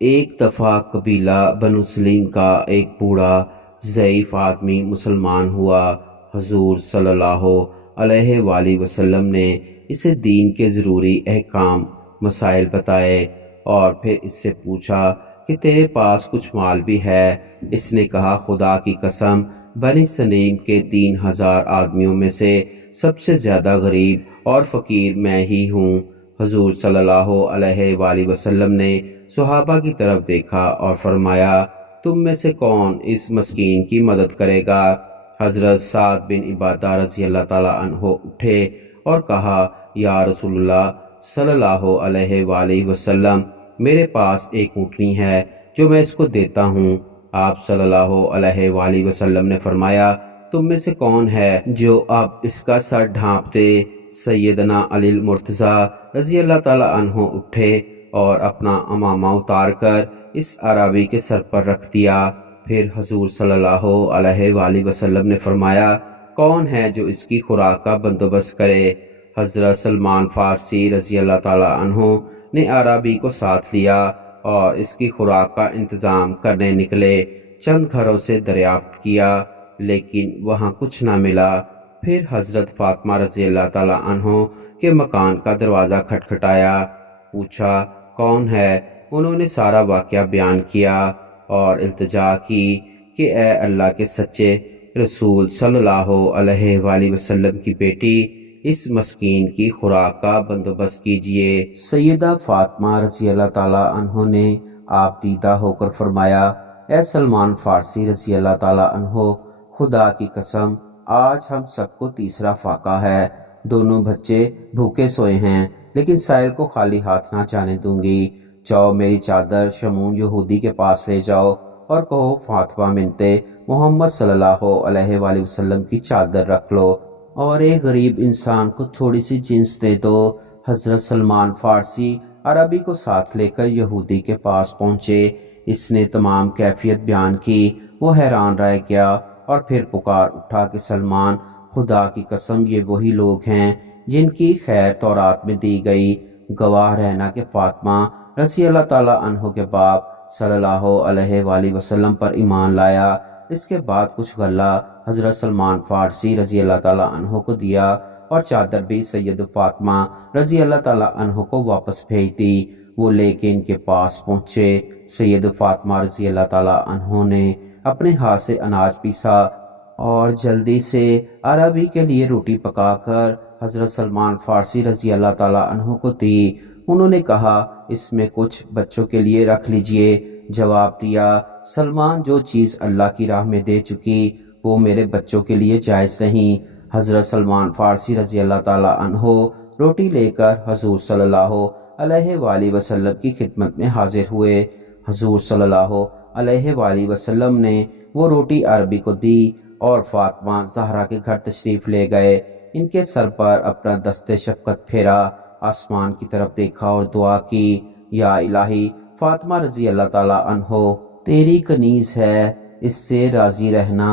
ایک دفعہ قبیلہ بنو سلیم کا ایک بوڑھا ضعیف آدمی مسلمان ہوا۔ حضور صلی اللہ علیہ وآلہ وسلم نے اسے دین کے ضروری احکام مسائل بتائے اور پھر اس سے پوچھا کہ تیرے پاس کچھ مال بھی ہے؟ اس نے کہا، خدا کی قسم، بنی سلیم کے 3000 آدمیوں میں سے سب سے زیادہ غریب اور فقیر میں ہی ہوں۔ حضور صلی اللہ علیہ وآلہ وسلم نے صحابہ کی طرف دیکھا اور فرمایا، تم میں سے کون اس مسکین کی مدد کرے گا؟ حضرت سعد بن عبادہ رضی اللہ تعالیٰ عنہ اٹھے اور کہا، یا رسول اللہ صلی اللہ علیہ وآلہ وسلم، میرے پاس ایک اونٹنی ہے جو میں اس کو دیتا ہوں۔ آپ صلی اللہ علیہ وآلہ وسلم نے فرمایا، تم میں سے کون ہے جو اب اس کا سر ڈھانپ دے؟ سیدنا علی المرتضیٰ رضی اللہ تعالیٰ عنہ اٹھے اور اپنا امامہ اتار کر اس اعرابی کے سر پر رکھ دیا۔ پھر حضور صلی اللہ علیہ وآلہ وسلم نے فرمایا، کون ہے جو اس کی خوراک کا بندوبست کرے؟ حضرت سلمان فارسی رضی اللہ تعالیٰ عنہ نے اعرابی کو ساتھ لیا اور اس کی خوراک کا انتظام کرنے نکلے۔ چند گھروں سے دریافت کیا لیکن وہاں کچھ نہ ملا۔ پھر حضرت فاطمہ رضی اللہ تعالیٰ عنہ کے مکان کا دروازہ کھٹکھٹایا، پوچھا کون ہے؟ انہوں نے سارا واقعہ بیان کیا اور التجا کی کہ اے اللہ کے سچے رسول صلی اللہ علیہ وآلہ وسلم کی بیٹی، اس مسکین کی خوراک کا بندوبست کیجئے۔ سیدہ فاطمہ رضی اللہ تعالیٰ عنہ نے آپ دیدہ ہو کر فرمایا، اے سلمان فارسی رضی اللہ تعالیٰ عنہ، خدا کی قسم آج ہم سب کو تیسرا فاقہ ہے۔ دونوں بچے بھوکے سوئے ہیں لیکن سائل کو خالی ہاتھ نہ جانے دوں گی۔ جاؤ میری چادر شمون یہودی کے پاس لے جاؤ اور کہو فاطمہ بنتے محمد صلی اللہ علیہ وآلہ وسلم کی چادر رکھ لو اور ایک غریب انسان کو تھوڑی سی جنس دے دو۔ حضرت سلمان فارسی عربی کو ساتھ لے کر یہودی کے پاس پہنچے۔ اس نے تمام کیفیت بیان کی۔ وہ حیران رہ گیا اور پھر پکار اٹھا کہ سلمان، خدا کی قسم یہ وہی لوگ ہیں جن کی خیر تورات میں دی گئی۔ گواہ رہنا کہ فاطمہ رضی اللہ تعالیٰ عنہ کے باپ صلی اللہ علیہ وآلہ وسلم پر ایمان لایا۔ اس کے بعد کچھ غلہ حضرت سلمان فارسی رضی اللہ تعالیٰ عنہ کو دیا اور چادر بھی سید فاطمہ رضی اللہ تعالیٰ عنہ کو واپس بھیج دی۔ وہ لے کے ان کے پاس پہنچے۔ سید فاطمہ رضی اللہ تعالیٰ عنہ نے اپنے ہاتھ سے اناج پیسا اور جلدی سے عربی کے لیے روٹی پکا کر حضرت سلمان فارسی رضی اللہ تعالیٰ عنہ کو دی۔ انہوں نے کہا، اس میں کچھ بچوں کے لیے رکھ لیجئے۔ جواب دیا، سلمان جو چیز اللہ کی راہ میں دے چکی وہ میرے بچوں کے لیے جائز نہیں۔ حضرت سلمان فارسی رضی اللہ تعالیٰ عنہ روٹی لے کر حضور صلی اللہ علیہ وآلہ وسلم کی خدمت میں حاضر ہوئے۔ حضور صلی اللہ علیہ وآلہ وسلم نے وہ روٹی عربی کو دی اور فاطمہ زہرا کے گھر تشریف لے گئے۔ ان کے سر پر اپنا دست شفقت پھیرا، آسمان کی طرف دیکھا اور دعا کی، یا الہی، فاطمہ رضی اللہ تعالیٰ عنہ تیری کنیز ہے، اس سے راضی رہنا۔